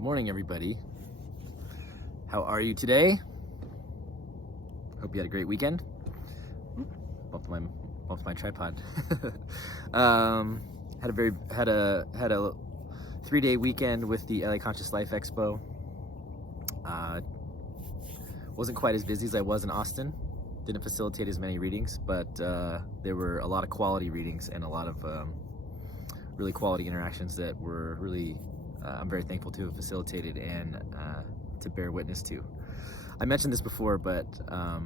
Good morning, everybody. How are you today? Hope you had a great weekend. Bumped my tripod. Had a 3-day weekend with the LA Conscious Life Expo. Wasn't quite as busy as I was in Austin. Didn't facilitate as many readings, but there were a lot of quality readings and a lot of really quality interactions that were really I'm very thankful to have facilitated and to bear witness to. I mentioned this before, but I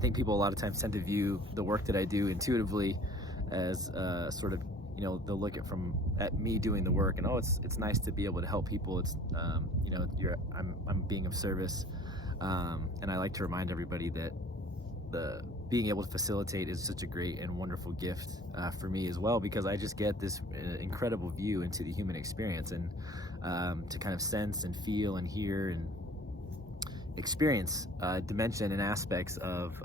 think people a lot of times tend to view the work that I do intuitively as sort of, they'll look at me doing the work and, oh, it's nice to be able to help people. It's I'm being of service, and I like to remind everybody that the being able to facilitate is such a great and wonderful gift for me as well, because I just get this incredible view into the human experience, and to kind of sense and feel and hear and experience dimension and aspects of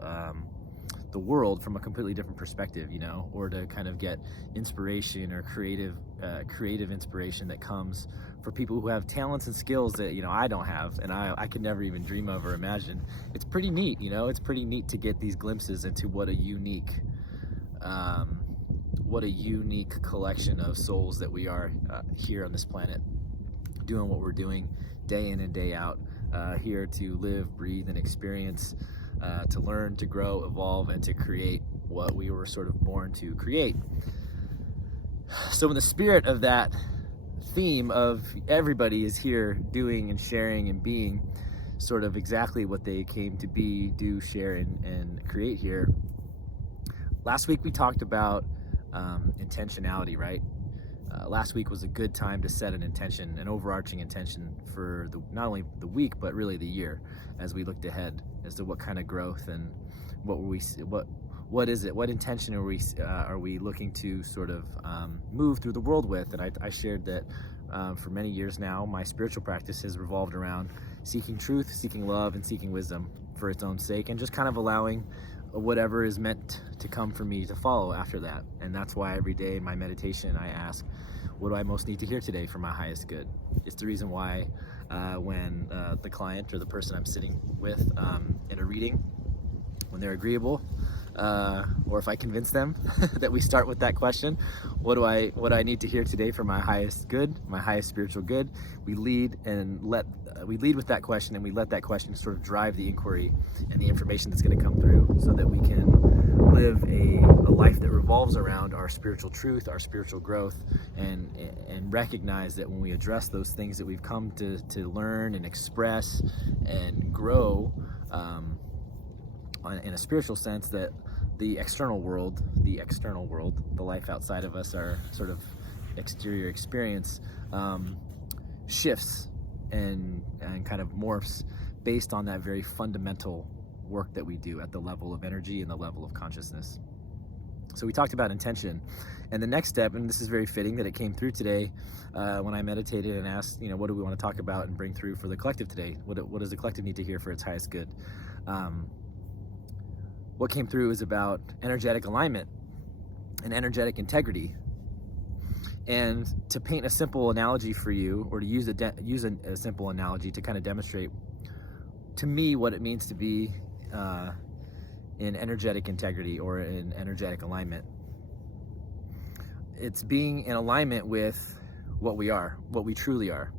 the world from a completely different perspective, or to kind of get inspiration or creative inspiration that comes for people who have talents and skills that I don't have, and I could never even dream of or imagine. It's pretty neat, it's pretty neat to get these glimpses into what a unique collection of souls that we are here on this planet, doing what we're doing day in and day out, here to live, breathe, and experience, to learn, to grow, evolve, and to create what we were sort of born to create. So in the spirit of that theme of everybody is here doing and sharing and being sort of exactly what they came to be, do, share, and create here, last week we talked about intentionality, right? Last week was a good time to set an intention, an overarching intention for not only the week, but really the year, as we looked ahead as to what kind of growth and what is it? What intention are we looking to sort of move through the world with? And I shared that for many years now, my spiritual practice has revolved around seeking truth, seeking love, and seeking wisdom for its own sake, and just kind of allowing whatever is meant to come for me to follow after that. And that's why every day in my meditation I ask, what do I most need to hear today for my highest good? It's the reason why when the client or the person I'm sitting with in a reading, when they're agreeable, or if I convince them that we start with that question, what do I need to hear today for my highest good, my highest spiritual good? We lead with that question, and we let that question sort of drive the inquiry and the information that's going to come through, so that we can live a life that revolves around our spiritual truth, our spiritual growth, and recognize that when we address those things that we've come to learn and express and grow in a spiritual sense, that the external world, the life outside of us, our sort of exterior experience, shifts and kind of morphs based on that very fundamental work that we do at the level of energy and the level of consciousness. So we talked about intention, and the next step, and this is very fitting that it came through today when I meditated and asked, what do we want to talk about and bring through for the collective today? What does the collective need to hear for its highest good? What came through is about energetic alignment and energetic integrity. And to paint a simple analogy for you, or to use a simple analogy to kind of demonstrate to me what it means to be in energetic integrity or in energetic alignment. It's being in alignment with what we are, what we truly are,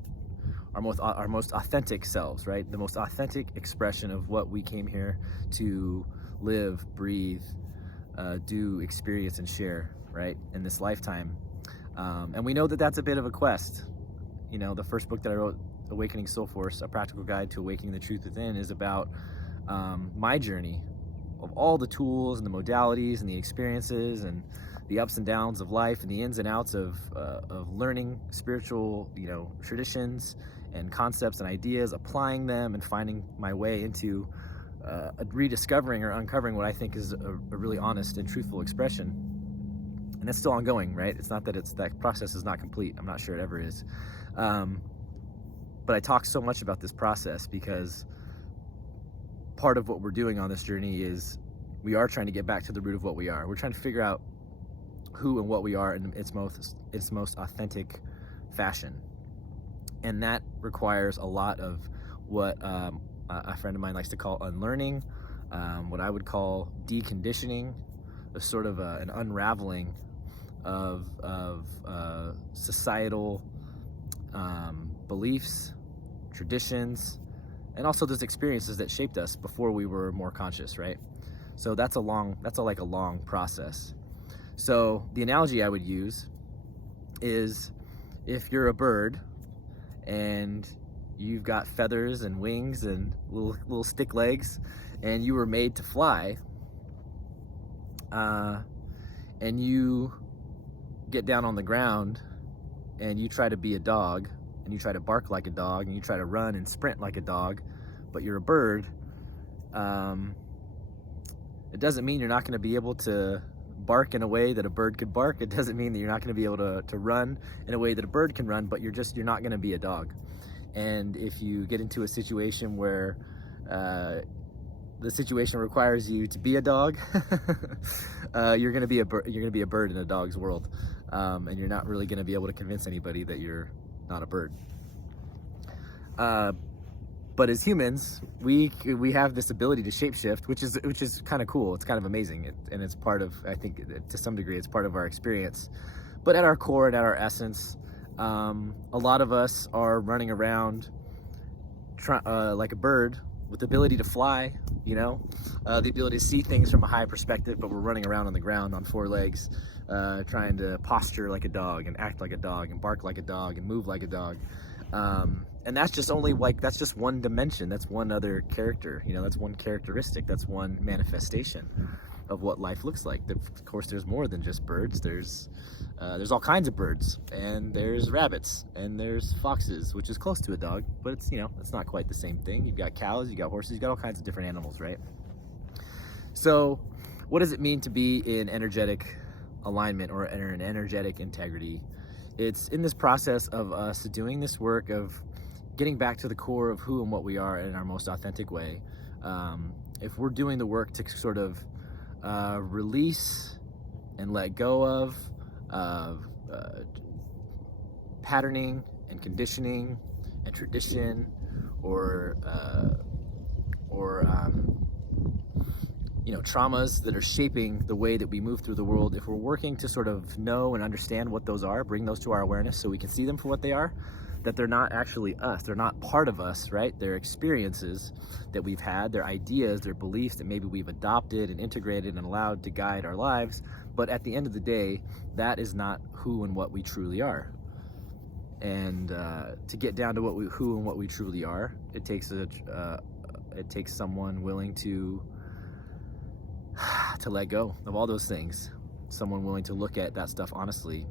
our most authentic selves, right? The most authentic expression of what we came here to live, breathe, do, experience, and share, right, in this lifetime. And we know that that's a bit of a quest. The first book that I wrote, Awakening Soul Force, A Practical Guide to Awakening the Truth Within, is about my journey of all the tools and the modalities and the experiences and the ups and downs of life and the ins and outs of learning spiritual, traditions and concepts and ideas, applying them and finding my way into rediscovering or uncovering what I think is a really honest and truthful expression. And that's still ongoing, right? It's not that that process is not complete. I'm not sure it ever is. But I talk so much about this process because part of what we're doing on this journey is we are trying to get back to the root of what we are. We're trying to figure out who and what we are in its most authentic fashion. And that requires a lot of what a friend of mine likes to call unlearning, what I would call deconditioning, a sort of an unraveling of societal beliefs, traditions, and also those experiences that shaped us before we were more conscious, right? So that's a long process. So the analogy I would use is, if you're a bird and you've got feathers and wings and little stick legs, and you were made to fly, and you get down on the ground and you try to be a dog, and you try to bark like a dog, and you try to run and sprint like a dog, but you're a bird, it doesn't mean you're not going to be able to bark in a way that a bird could bark. It doesn't mean that you're not going to be able to run in a way that a bird can run, but you're not going to be a dog. And if you get into a situation where the situation requires you to be a dog, you're going to be a bird in a dog's world, and you're not really going to be able to convince anybody that you're not a bird. But as humans, we have this ability to shapeshift, which is kind of cool. It's kind of amazing, and it's part of, I think, to some degree, it's part of our experience. But at our core and at our essence, a lot of us are running around like a bird with the ability to fly, the ability to see things from a high perspective, but we're running around on the ground on four legs, trying to posture like a dog and act like a dog and bark like a dog and move like a dog. And that's just that's just one dimension. That's one other character, that's one characteristic. That's one manifestation of what life looks like. Of course, there's more than just birds. There's all kinds of birds, and there's rabbits, and there's foxes, which is close to a dog, but it's, it's not quite the same thing. You've got cows, you've got horses, you've got all kinds of different animals, right? So what does it mean to be in energetic alignment or in energetic integrity? It's in this process of us doing this work of getting back to the core of who and what we are in our most authentic way. If we're doing the work to sort of release and let go of patterning and conditioning and tradition, or traumas that are shaping the way that we move through the world, if we're working to sort of know and understand what those are, bring those to our awareness so we can see them for what they are, that they're not actually us, they're not part of us, right? They're experiences that we've had, they're ideas, they're beliefs that maybe we've adopted and integrated and allowed to guide our lives, but at the end of the day, that is not who and what we truly are. And to get down to who and what we truly are, it takes someone willing to let go of all those things, someone willing to look at that stuff honestly,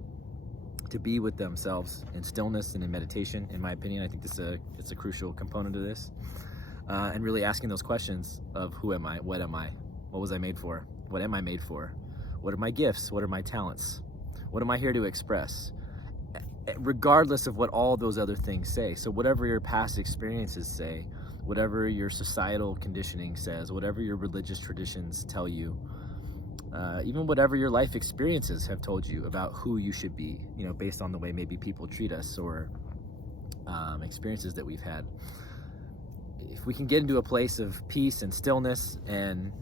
to be with themselves in stillness and in meditation. In my opinion, I think it's a crucial component of this, and really asking those questions of who am I, what was I made for, what am I made for, what are my gifts, what are my talents, what am I here to express, regardless of what all those other things say. So whatever your past experiences say, whatever your societal conditioning says, whatever your religious traditions tell you, even whatever your life experiences have told you about who you should be, based on the way maybe people treat us, or experiences that we've had. If we can get into a place of peace and stillness, and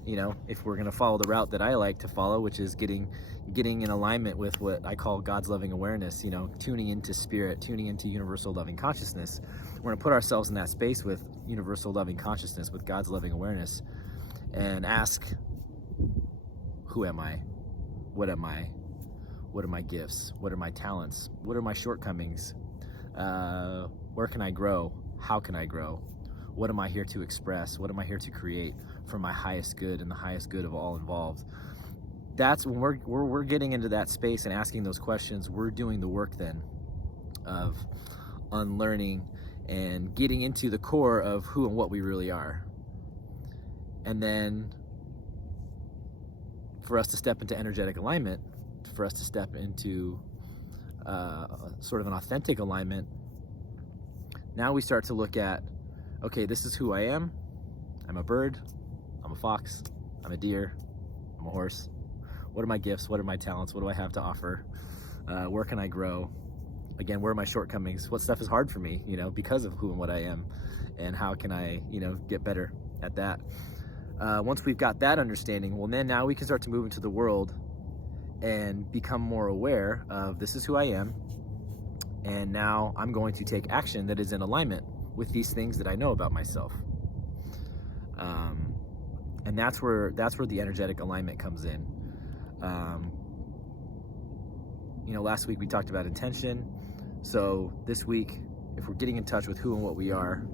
if we're going to follow the route that I like to follow, which is getting in alignment with what I call God's loving awareness, tuning into spirit, tuning into universal loving consciousness, we're going to put ourselves in that space with universal loving consciousness, with God's loving awareness, and ask, who am I? What am I? What are my gifts? What are my talents? What are my shortcomings? Where can I grow? How can I grow? What am I here to express? What am I here to create for my highest good and the highest good of all involved? That's when we're getting into that space and asking those questions. We're doing the work then of unlearning and getting into the core of who and what we really are. And then for us to step into energetic alignment, for us to step into sort of an authentic alignment, now we start to look at, okay, this is who I am. I'm a bird, I'm a fox, I'm a deer, I'm a horse. What are my gifts? What are my talents? What do I have to offer? Where can I grow? again, where are my shortcomings? What stuff is hard for me, because of who and what I am, and how can I, get better at that? Once we've got that understanding, well, then now we can start to move into the world and become more aware of, this is who I am, and now I'm going to take action that is in alignment with these things that I know about myself. And that's where the energetic alignment comes in. Last week we talked about intention. So this week, if we're getting in touch with who and what we are,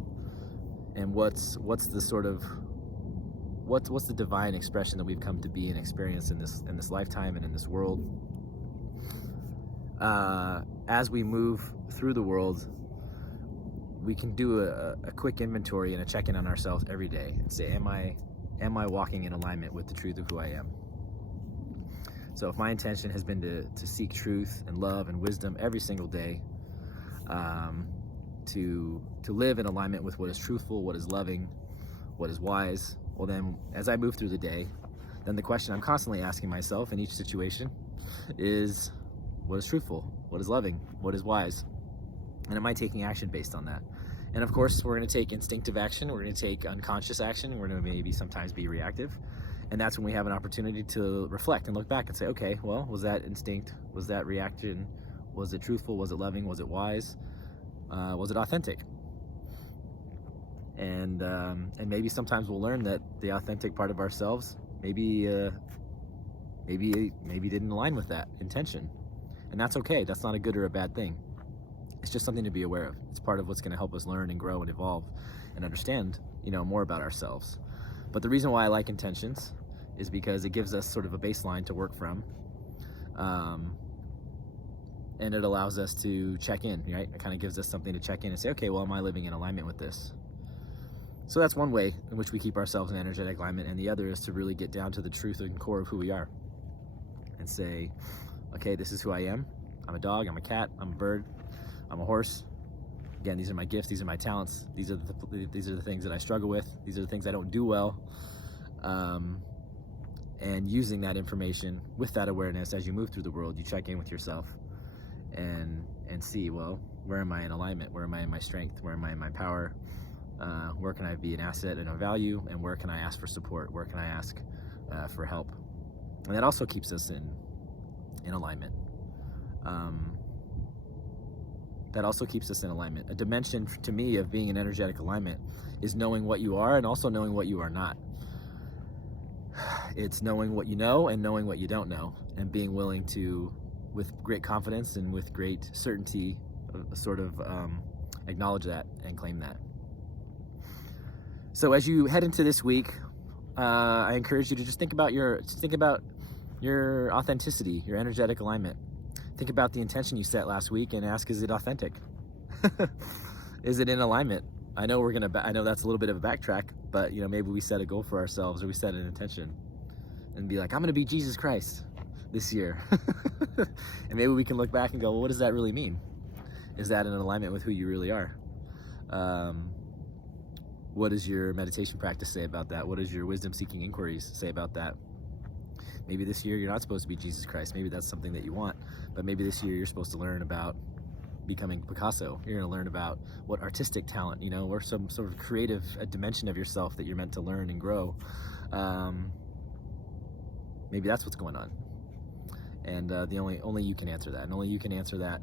and what's the divine expression that we've come to be and experience in this lifetime and in this world, as we move through the world, we can do a quick inventory and a check-in on ourselves every day and say, am I walking in alignment with the truth of who I am? So if my intention has been to seek truth and love and wisdom every single day, to live in alignment with what is truthful, what is loving, what is wise, well then, as I move through the day, then the question I'm constantly asking myself in each situation is, what is truthful? What is loving? What is wise? And am I taking action based on that? And of course, we're going to take instinctive action. We're going to take unconscious action. We're going to maybe sometimes be reactive. And that's when we have an opportunity to reflect and look back and say, okay, well, was that instinct? Was that reaction? Was it truthful? Was it loving? Was it wise? Was it authentic? And maybe sometimes we'll learn that the authentic part of ourselves maybe didn't align with that intention. And that's okay. That's not a good or a bad thing. It's just something to be aware of. It's part of what's going to help us learn and grow and evolve and understand, more about ourselves. But the reason why I like intentions is because it gives us sort of a baseline to work from. And it allows us to check in, right? It kind of gives us something to check in and say, okay, well, am I living in alignment with this? So that's one way in which we keep ourselves in energetic alignment. And the other is to really get down to the truth and core of who we are and say, okay, this is who I am. I'm a dog, I'm a cat, I'm a bird, I'm a horse. Again, these are my gifts, these are my talents, these are the things that I struggle with, these are the things I don't do well. And using that information with that awareness as you move through the world, you check in with yourself and see, well, where am I in alignment? Where am I in my strength? Where am I in my power? Where can I be an asset and a value? And where can I ask for support? Where can I ask for help? And that also keeps us in alignment. That also keeps us in alignment. A dimension to me of being in energetic alignment is knowing what you are and also knowing what you are not. It's knowing what you know and knowing what you don't know, and being willing to, with great confidence and with great certainty, sort of acknowledge that and claim that. So as you head into this week, I encourage you to just think about your authenticity, your energetic alignment. Think about the intention you set last week and ask, is it authentic? Is it in alignment? I know I know that's a little bit of a backtrack, but maybe we set a goal for ourselves, or we set an intention and be like, I'm going to be Jesus Christ this year. And maybe we can look back and go, well, what does that really mean? Is that in alignment with who you really are? What does your meditation practice say about that? What does your wisdom seeking inquiries say about that? Maybe this year you're not supposed to be Jesus Christ. Maybe that's something that you want, but maybe this year you're supposed to learn about becoming Picasso. You're going to learn about what artistic talent, or some sort of creative dimension of yourself that you're meant to learn and grow. Maybe that's what's going on. And the only you can answer that, and only you can answer that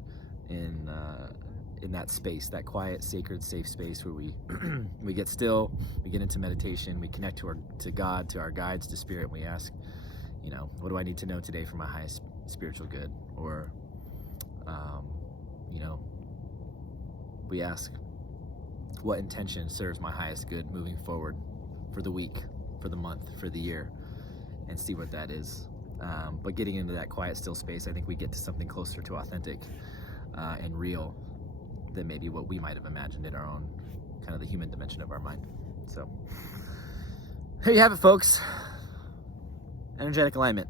in that space, that quiet, sacred, safe space where we we get still, we get into meditation, we connect to God, to our guides, to spirit. We ask, what do I need to know today for my highest spiritual good? Or, we ask, what intention serves my highest good moving forward for the week, for the month, for the year, and see what that is. But getting into that quiet, still space, I think we get to something closer to authentic and real than maybe what we might have imagined in our own kind of the human dimension of our mind. So there you have it, folks. Energetic alignment.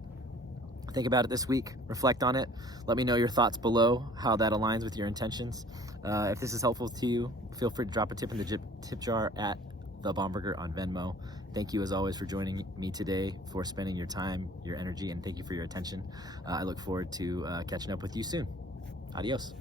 Think about it this week. Reflect on it. Let me know your thoughts below, how that aligns with your intentions. If this is helpful to you, feel free to drop a tip in the tip jar at The Bomberger on Venmo. Thank you as always for joining me today, for spending your time, your energy, and thank you for your attention. I look forward to catching up with you soon. Adios.